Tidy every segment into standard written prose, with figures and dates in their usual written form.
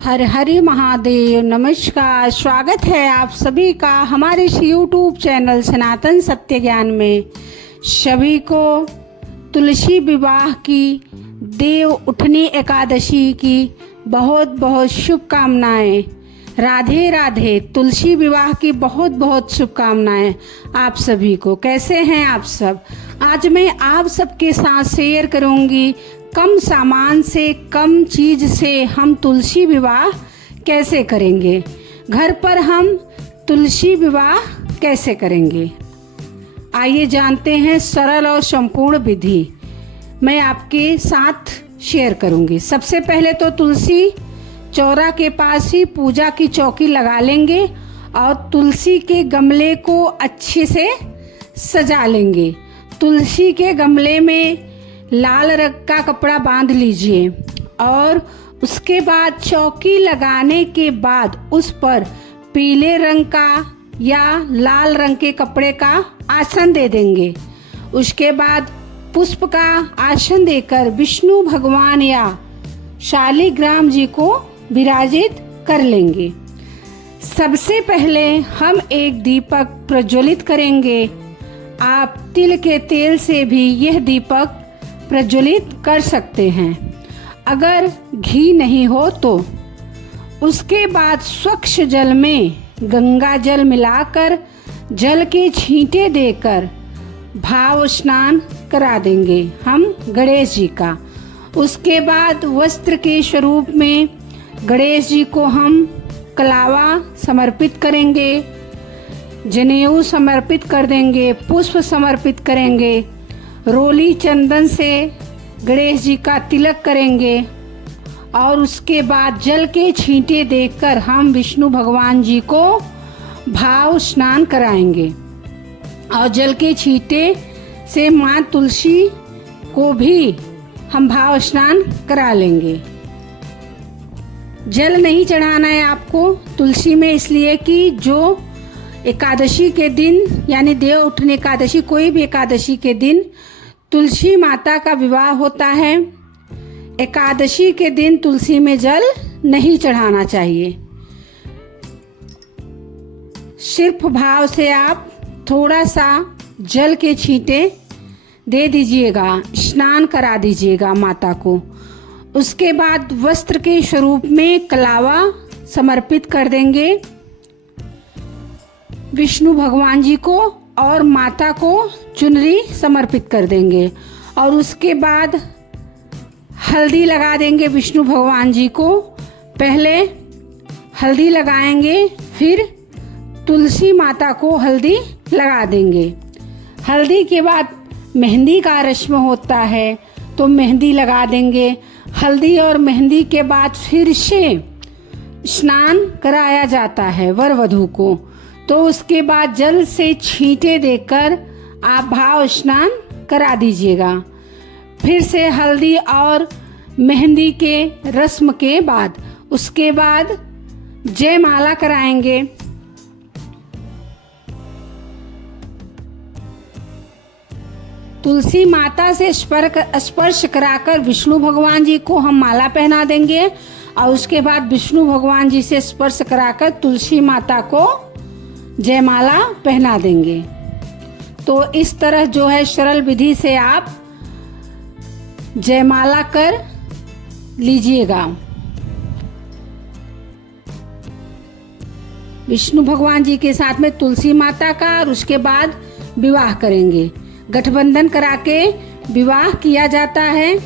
हर हरि महादेव। नमस्कार, स्वागत है आप सभी का हमारे इस यूट्यूब चैनल सनातन सत्य ज्ञान में। सभी को तुलसी विवाह की देव उठनी एकादशी की बहुत बहुत शुभकामनाएं। राधे राधे। तुलसी विवाह की बहुत बहुत शुभकामनाएं आप सभी को। कैसे हैं आप सब? आज मैं आप सबके साथ शेयर करूंगी कम सामान से कम चीज से हम तुलसी विवाह कैसे करेंगे, घर पर हम तुलसी विवाह कैसे करेंगे। आइए जानते हैं सरल और संपूर्ण विधि मैं आपके साथ शेयर करूंगी। सबसे पहले तो तुलसी चौरा के पास ही पूजा की चौकी लगा लेंगे और तुलसी के गमले को अच्छे से सजा लेंगे। तुलसी के गमले में लाल रंग का कपड़ा बांध लीजिए और उसके बाद चौकी लगाने के बाद उस पर पीले रंग का या लाल रंग के कपड़े का आसन दे देंगे। उसके बाद पुष्प का आसन देकर विष्णु भगवान या शालिग्राम जी को विराजित कर लेंगे। सबसे पहले हम एक दीपक प्रज्वलित करेंगे। आप तिल के तेल से भी यह दीपक प्रज्वलित कर सकते हैं, अगर घी नहीं हो तो। उसके बाद स्वच्छ जल में गंगा जल मिलाकर जल के छींटे देकर भाव स्नान करा देंगे हम गणेश जी का। उसके बाद वस्त्र के स्वरूप में गणेश जी को हम कलावा समर्पित करेंगे, जनेऊ समर्पित कर देंगे, पुष्प समर्पित करेंगे, रोली चंदन से गणेश जी का तिलक करेंगे और उसके बाद जल के छींटे देकर हम विष्णु भगवान जी को भाव स्नान कराएंगे और जल के छींटे से माँ तुलसी को भी हम भाव स्नान करा लेंगे। जल नहीं चढ़ाना है आपको तुलसी में, इसलिए कि जो एकादशी के दिन यानी देव उठनी एकादशी, कोई भी एकादशी के दिन तुलसी माता का विवाह होता है। एकादशी के दिन तुलसी में जल नहीं चढ़ाना चाहिए। सिर्फ भाव से आप थोड़ा सा जल के छींटे दे दीजिएगा, स्नान करा दीजिएगा माता को। उसके बाद वस्त्र के स्वरूप में कलावा समर्पित कर देंगे विष्णु भगवान जी को और माता को चुनरी समर्पित कर देंगे और उसके बाद हल्दी लगा देंगे विष्णु भगवान जी को। पहले हल्दी लगाएंगे, फिर तुलसी माता को हल्दी लगा देंगे। हल्दी के बाद मेहंदी का रस्म होता है तो मेहंदी लगा देंगे। हल्दी और मेहंदी के बाद फिर से स्नान कराया जाता है वर वधू को, तो उसके बाद जल से छींटे देकर आप भाव स्नान करा दीजिएगा। फिर से हल्दी और मेहंदी के रस्म के बाद उसके बाद जयमाला कराएंगे। तुलसी माता से स्पर्श कराकर विष्णु भगवान जी को हम माला पहना देंगे और उसके बाद विष्णु भगवान जी से स्पर्श कराकर तुलसी माता को जयमाला पहना देंगे। तो इस तरह जो है सरल विधि से आप जयमाला कर लीजिएगा। विष्णु भगवान जी के साथ में तुलसी माता का और उसके बाद विवाह करेंगे। गठबंधन करा के विवाह किया जाता है।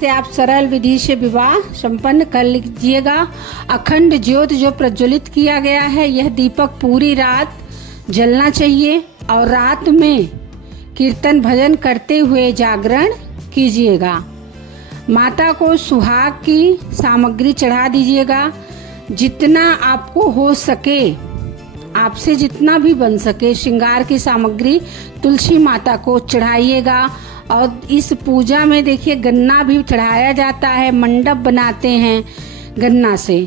से आप सरल विधि से विवाह संपन्न कर लीजिएगा। अखंड ज्योत जो प्रज्वलित किया गया है, यह दीपक पूरी रात जलना चाहिए और रात में कीर्तन भजन करते हुए जागरण कीजिएगा। माता को सुहाग की सामग्री चढ़ा दीजिएगा। जितना आपको हो सके, आपसे जितना भी बन सके श्रृंगार की सामग्री तुलसी माता को चढ़ाइएगा। और इस पूजा में देखिए गन्ना भी चढ़ाया जाता है, मंडप बनाते हैं गन्ना से।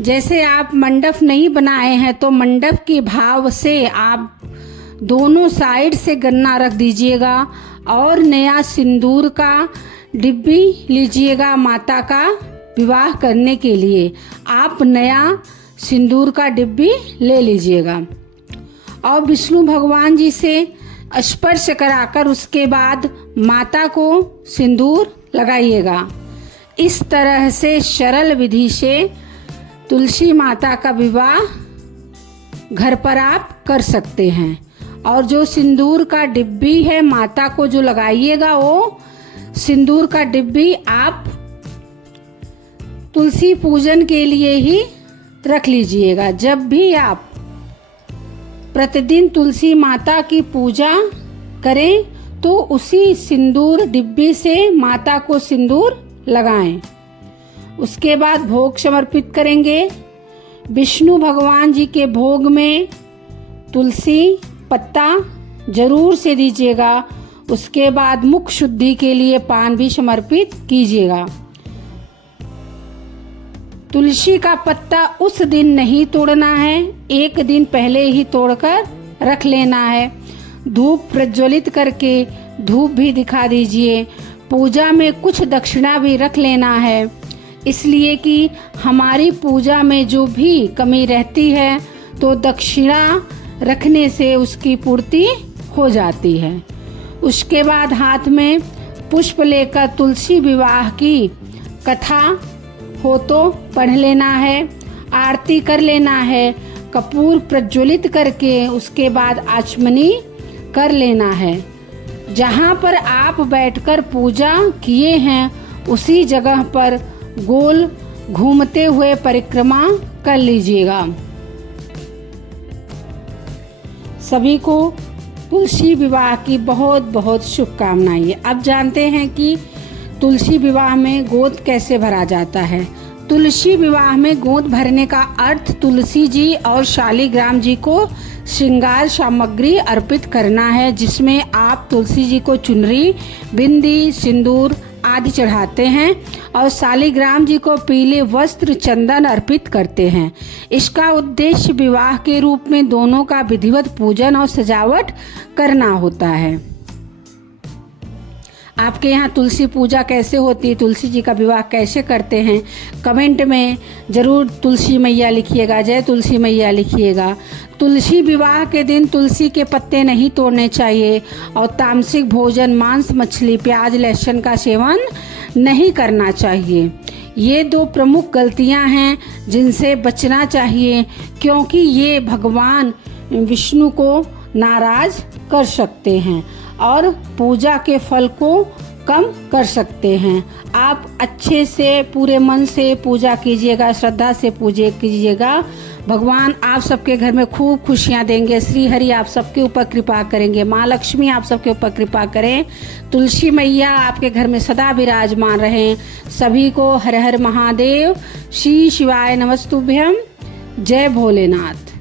जैसे आप मंडप नहीं बनाए हैं तो मंडप के भाव से आप दोनों साइड से गन्ना रख दीजिएगा और नया सिंदूर का डिब्बी लीजिएगा माता का विवाह करने के लिए। आप नया सिंदूर का डिब्बी ले लीजिएगा और विष्णु भगवान जी से स्पर्श कराकर उसके बाद माता को सिंदूर लगाइएगा। इस तरह से सरल विधि से तुलसी माता का विवाह घर पर आप कर सकते हैं। और जो सिंदूर का डिब्बी है माता को जो लगाइएगा, वो सिंदूर का डिब्बी आप तुलसी पूजन के लिए ही रख लीजिएगा। जब भी आप प्रतिदिन तुलसी माता की पूजा करें तो उसी सिंदूर डिब्बी से माता को सिंदूर लगाएं। उसके बाद भोग समर्पित करेंगे। विष्णु भगवान जी के भोग में तुलसी पत्ता जरूर से दीजिएगा। उसके बाद मुख शुद्धि के लिए पान भी समर्पित कीजिएगा। तुलसी का पत्ता उस दिन नहीं तोड़ना है, एक दिन पहले ही तोड़कर रख लेना है। धूप प्रज्वलित करके धूप भी दिखा दीजिए। पूजा में कुछ दक्षिणा भी रख लेना है, इसलिए कि हमारी पूजा में जो भी कमी रहती है तो दक्षिणा रखने से उसकी पूर्ति हो जाती है। उसके बाद हाथ में पुष्प लेकर तुलसी विवाह की कथा हो तो पढ़ लेना है, आरती कर लेना है, कपूर प्रज्वलित करके उसके बाद आचमनी कर लेना है। जहाँ पर आप बैठकर पूजा किए हैं उसी जगह पर गोल घूमते हुए परिक्रमा कर लीजिएगा। सभी को तुलसी विवाह की बहुत बहुत शुभकामनाएं। अब जानते हैं कि तुलसी विवाह में गोद कैसे भरा जाता है। तुलसी विवाह में गोद भरने का अर्थ तुलसी जी और शालिग्राम जी को श्रृंगार सामग्री अर्पित करना है, जिसमें आप तुलसी जी को चुनरी, बिंदी, सिंदूर आदि चढ़ाते हैं और शालिग्राम जी को पीले वस्त्र चंदन अर्पित करते हैं। इसका उद्देश्य विवाह के रूप में दोनों का विधिवत पूजन और सजावट करना होता है। आपके यहाँ तुलसी पूजा कैसे होती है, तुलसी जी का विवाह कैसे करते हैं, कमेंट में जरूर तुलसी मैया लिखिएगा, जय तुलसी मैया लिखिएगा। तुलसी विवाह के दिन तुलसी के पत्ते नहीं तोड़ने चाहिए और तामसिक भोजन, मांस, मछली, प्याज, लहसुन का सेवन नहीं करना चाहिए। ये दो प्रमुख गलतियां हैं जिनसे बचना चाहिए, क्योंकि ये भगवान विष्णु को नाराज कर सकते हैं और पूजा के फल को कम कर सकते हैं। आप अच्छे से पूरे मन से पूजा कीजिएगा, श्रद्धा से पूजा कीजिएगा। भगवान आप सबके घर में खूब खुशियां देंगे। श्री हरि आप सबके ऊपर कृपा करेंगे। माँ लक्ष्मी आप सबके ऊपर कृपा करें। तुलसी मैया आपके घर में सदा विराजमान रहें। सभी को हर हर महादेव, श्री शिवाय नमस्तुभ्यम। जय भोलेनाथ।